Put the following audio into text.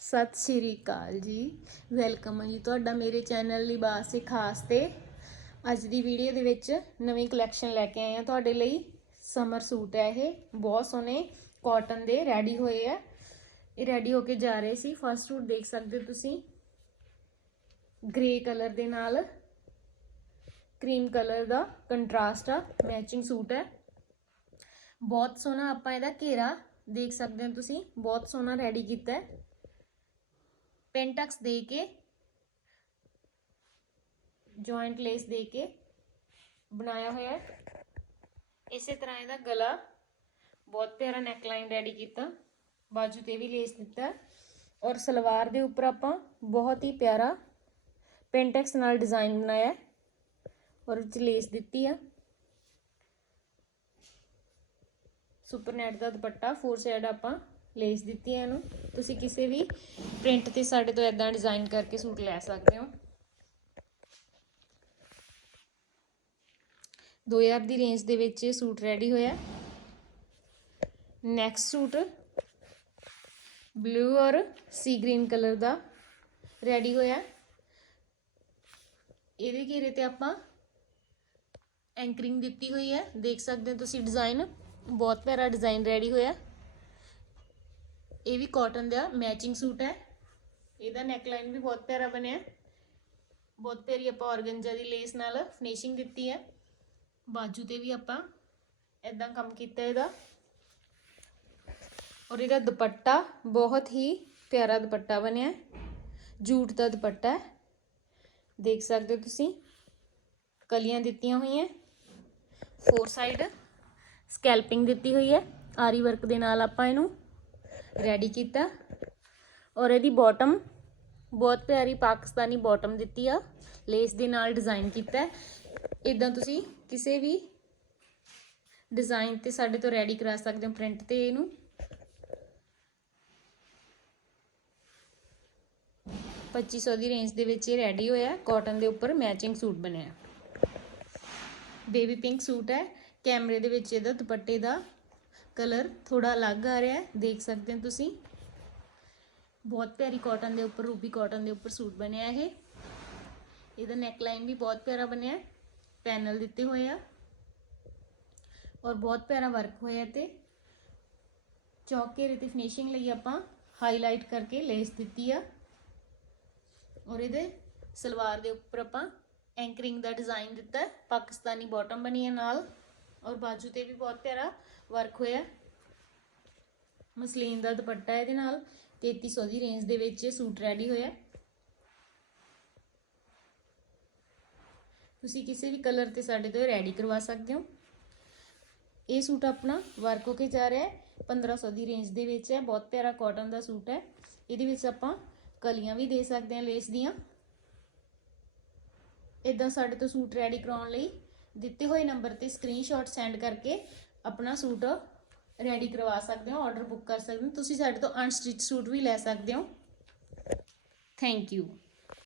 ਸਤਿ ਸ਼੍ਰੀ ਅਕਾਲ ਜੀ। ਵੈਲਕਮ ਹੈ ਜੀ ਤੁਹਾਡਾ ਮੇਰੇ ਚੈਨਲ ਲਿਬਾਸ ਸੇ ਖਾਸ ਤੇ। ਅੱਜ ਦੀ ਵੀਡੀਓ ਦੇ ਵਿੱਚ ਨਵੀਂ ਕਲੈਕਸ਼ਨ ਲੈ ਕੇ ਆਏ ਆ ਤੁਹਾਡੇ ਲਈ। ਸਮਰ ਸੂਟ ਹੈ ਇਹ। ਬਹੁਤ ਸੋਹਣੇ ਕਾਟਨ ਦੇ ਰੈਡੀ ਹੋਏ ਆ। ਇਹ ਰੈਡੀ ਹੋ ਕੇ ਜਾ ਰਹੇ ਸੀ। ਫਸਟ ਸੂਟ ਦੇਖ ਸਕਦੇ ਹੋ ਤੁਸੀਂ। ਗ੍ਰੇ ਕਲਰ ਦੇ ਨਾਲ। ਕਰੀਮ ਕਲਰ ਦਾ ਕੰਟਰਾਸਟ ਆ। ਮੈਚਿੰਗ ਸੂਟ ਹੈ ਬਹੁਤ ਸੋਹਣਾ ਆਪਾਂ ਇਹਦਾ ਘੇਰਾ ਦੇਖ ਸਕਦੇ ਹੋ ਤੁਸੀਂ। ਬਹੁਤ ਸੋਹਣਾ ਰੈਡੀ ਕੀਤਾ ਹੈ। ਪੈਂਟਕਸ ਦੇ ਕੇ ਜੁਆਇੰਟ ਲੇਸ ਦੇ ਕੇ ਬਣਾਇਆ ਹੋਇਆ ਇਸੇ ਤਰ੍ਹਾਂ ਇਹਦਾ ਗਲਾ ਬਹੁਤ ਪਿਆਰਾ ਨੈਕ ਲਾਈਨ ਰੈਡੀ ਕੀਤਾ, ਬਾਜੂ ਤੇ ਵੀ ਲੇਸ ਦਿੱਤਾ ਔਰ ਸਲਵਾਰ ਦੇ ਉੱਪਰ ਆਪਾਂ ਬਹੁਤ ਹੀ ਪਿਆਰਾ ਪੈਂਟਕਸ ਨਾਲ ਡਿਜ਼ਾਈਨ ਬਣਾਇਆ ਔਰ ਵਿੱਚ ਲੇਸ ਦਿੱਤੀ ਆ ਸੁਪਰ ਨੈਟ ਦਾ ਦੁਪੱਟਾ ਫੋਰ ਸਾਈਡ ਆਪਾਂ ਲੇਸ ਦਿੱਤੀਆਂ ਇਹਨੂੰ। ਤੁਸੀਂ ਕਿਸੇ ਵੀ ਪ੍ਰਿੰਟ ਤੇ ਸਾਡੇ ਤੋਂ ਇਦਾਂ ਡਿਜ਼ਾਈਨ ਕਰਕੇ ਸੂਟ ਲੈ ਸਕਦੇ ਹੋ। 2000 ਦੀ ਰੇਂਜ ਦੇ ਵਿੱਚ ਇਹ ਸੂਟ ਰੈਡੀ ਹੋਇਆ। ਨੈਕਸਟ ਸੂਟ ਬਲੂ ਔਰ ਸੀ ਗ੍ਰੀਨ ਕਲਰ ਦਾ ਰੈਡੀ ਹੋਇਆ। ਇਹਦੇ ਘੇਰੇ ਤੇ ਆਪਾਂ ਐਂਕਰਿੰਗ ਦਿੱਤੀ ਹੋਈ ਹੈ। ਦੇਖ ਸਕਦੇ ਹੋ ਤੁਸੀਂ ਡਿਜ਼ਾਈਨ ਬਹੁਤ ਪਿਆਰਾ ਡਿਜ਼ਾਈਨ ਰੈਡੀ ਹੋਇਆ। ਇਹ ਵੀ ਕਾਟਨ ਦਾ ਮੈਚਿੰਗ ਸੂਟ ਹੈ। ਇਹਦਾ ਨੈਕਲਾਈਨ ਵੀ ਬਹੁਤ ਪਿਆਰਾ ਬਣਿਆ ਬਹੁਤ ਪਿਆਰੀ ਆਪਾਂ ਔਰਗੰਜਾ ਦੀ ਲੇਸ ਨਾਲ ਫਿਨਿਸ਼ਿੰਗ ਦਿੱਤੀ ਹੈ। ਬਾਜੂ ਤੇ ਵੀ ਆਪਾਂ ਇਦਾਂ ਕੰਮ ਕੀਤਾ ਇਹਦਾ। ਔਰ ਇਹਦਾ ਦੁਪੱਟਾ ਬਹੁਤ ਹੀ ਪਿਆਰਾ ਦੁਪੱਟਾ ਬਣਿਆ ਜੂਟ ਦਾ ਦੁਪੱਟਾ ਹੈ। ਦੇਖ ਸਕਦੇ ਹੋ ਤੁਸੀਂ। ਕਲੀਆਂ ਦਿੱਤੀਆਂ ਹੋਈਆਂ ਫੋਰ ਸਾਈਡ ਸਕੈਲਪਿੰਗ ਦਿੱਤੀ ਹੋਈ ਹੈ। ਆਰੀ ਵਰਕ ਦੇ ਨਾਲ ਆਪਾਂ ਇਹਨੂੰ ਰੈਡੀ ਕੀਤਾ। ਔਰ ਇਹਦੀ ਬਾਟਮ ਬਹੁਤ ਪਿਆਰੀ ਪਾਕਿਸਤਾਨੀ ਬਾਟਮ ਦਿੱਤੀ ਆ। ਲੇਸ ਦੇ ਨਾਲ ਡਿਜ਼ਾਈਨ ਕੀਤਾ। ਹੈ ਇਦਾਂ ਤੁਸੀਂ ਕਿਸੇ ਵੀ ਡਿਜ਼ਾਈਨ ਤੇ ਸਾਡੇ ਤੋਂ ਰੈਡੀ ਕਰਾ ਸਕਦੇ ਹੋ ਪ੍ਰਿੰਟ ਤੇ ਇਹਨੂੰ। ਪੱਚੀ ਸੌ ਦੀ ਰੇਂਜ ਦੇ ਵਿੱਚ ਇਹ ਰੈਡੀ ਹੋਇਆ। ਕਾਟਨ ਦੇ ਉੱਪਰ ਮੈਚਿੰਗ ਸੂਟ ਬਣਿਆ। ਬੇਬੀ ਪਿੰਕ ਸੂਟ ਹੈ। ਕੈਮਰੇ ਦੇ ਵਿੱਚ ਇਹਦਾ ਦੁਪੱਟੇ ਦਾ ਕਲਰ ਥੋੜਾ ਅਲੱਗ ਆ ਰਿਹਾ ਹੈ, ਦੇਖ ਸਕਦੇ ਹੋ ਤੁਸੀਂ। ਬਹੁਤ ਪਿਆਰੀ ਕਾਟਨ ਦੇ ਉੱਪਰ, ਰੂਬੀ ਕਾਟਨ ਦੇ ਉੱਪਰ ਸੂਟ ਬਣਿਆ ਇਹ। ਇਹਦਾ ਨੈਕ ਲਾਈਨ ਵੀ ਬਹੁਤ ਪਿਆਰਾ ਬਣਿਆ ਪੈਨਲ ਦਿੱਤੇ ਹੋਏ ਆ। ਔਰ ਬਹੁਤ ਪਿਆਰਾ ਵਰਕ ਹੋਇਆ ਤੇ ਚੌਕ ਘੇਰੇ ਤੇ ਫਿਨਿਸ਼ਿੰਗ ਲਈ ਆਪਾਂ ਹਾਈਲਾਈਟ ਕਰਕੇ ਲੇਸ ਦਿੱਤੀ ਆ। ਔਰ ਇਹਦੇ ਸਲਵਾਰ ਦੇ ਉੱਪਰ ਆਪਾਂ ਐਂਕਰਿੰਗ ਦਾ ਡਿਜ਼ਾਈਨ ਦਿੱਤਾ ਪਾਕਿਸਤਾਨੀ ਬਾਟਮ ਬਣੀ ਹੈ ਨਾਲ। ਔਰ ਬਾਜੂ ਤੇ ਵੀ ਬਹੁਤ ਪਿਆਰਾ ਵਰਕ ਹੋਇਆ। ਮਸਲੀਨ ਦਾ ਦੁਪੱਟਾ ਇਹਦੇ ਨਾਲ 3300 ਦੀ ਰੇਂਜ ਦੇ ਵਿੱਚ ਇਹ ਸੂਟ ਰੈਡੀ ਹੋਇਆ। ਤੁਸੀਂ ਕਿਸੇ ਵੀ ਕਲਰ ਤੇ ਸਾਡੇ ਤੋਂ ਰੈਡੀ ਕਰਵਾ ਸਕਦੇ ਹੋ। ਇਹ ਸੂਟ ਆਪਣਾ ਵਰਕ ਹੋ ਕੇ ਜਾ ਰਿਹਾ ਹੈ। 1500 ਦੀ ਰੇਂਜ ਦੇ ਵਿੱਚ ਹੈ। ਬਹੁਤ ਪਿਆਰਾ ਕਾਟਨ ਦਾ ਸੂਟ ਹੈ। ਇਹਦੇ ਵਿੱਚ ਆਪਾਂ ਕਲੀਆਂ ਵੀ ਦੇ ਸਕਦੇ ਹਾਂ ਲੇਸ ਦੀਆਂ। ਇਦਾਂ ਸਾਡੇ ਤੋਂ ਸੂਟ ਰੈਡੀ ਕਰਾਉਣ ਲਈ ਦਿੱਤੇ ਹੋਏ ਨੰਬਰ ਤੇ ਸਕਰੀਨਸ਼ਾਟ ਸੈਂਡ ਕਰਕੇ ਆਪਣਾ ਸੂਟ ਰੈਡੀ ਕਰਵਾ ਸਕਦੇ ਹੋ ਆਰਡਰ ਬੁੱਕ ਕਰ ਸਕਦੇ ਹੋ। ਤੁਸੀਂ ਸਾਡੇ ਤੋਂ ਅਨਸਟਿਚ ਸੂਟ ਵੀ ਲੈ ਸਕਦੇ ਹੋ। Thank you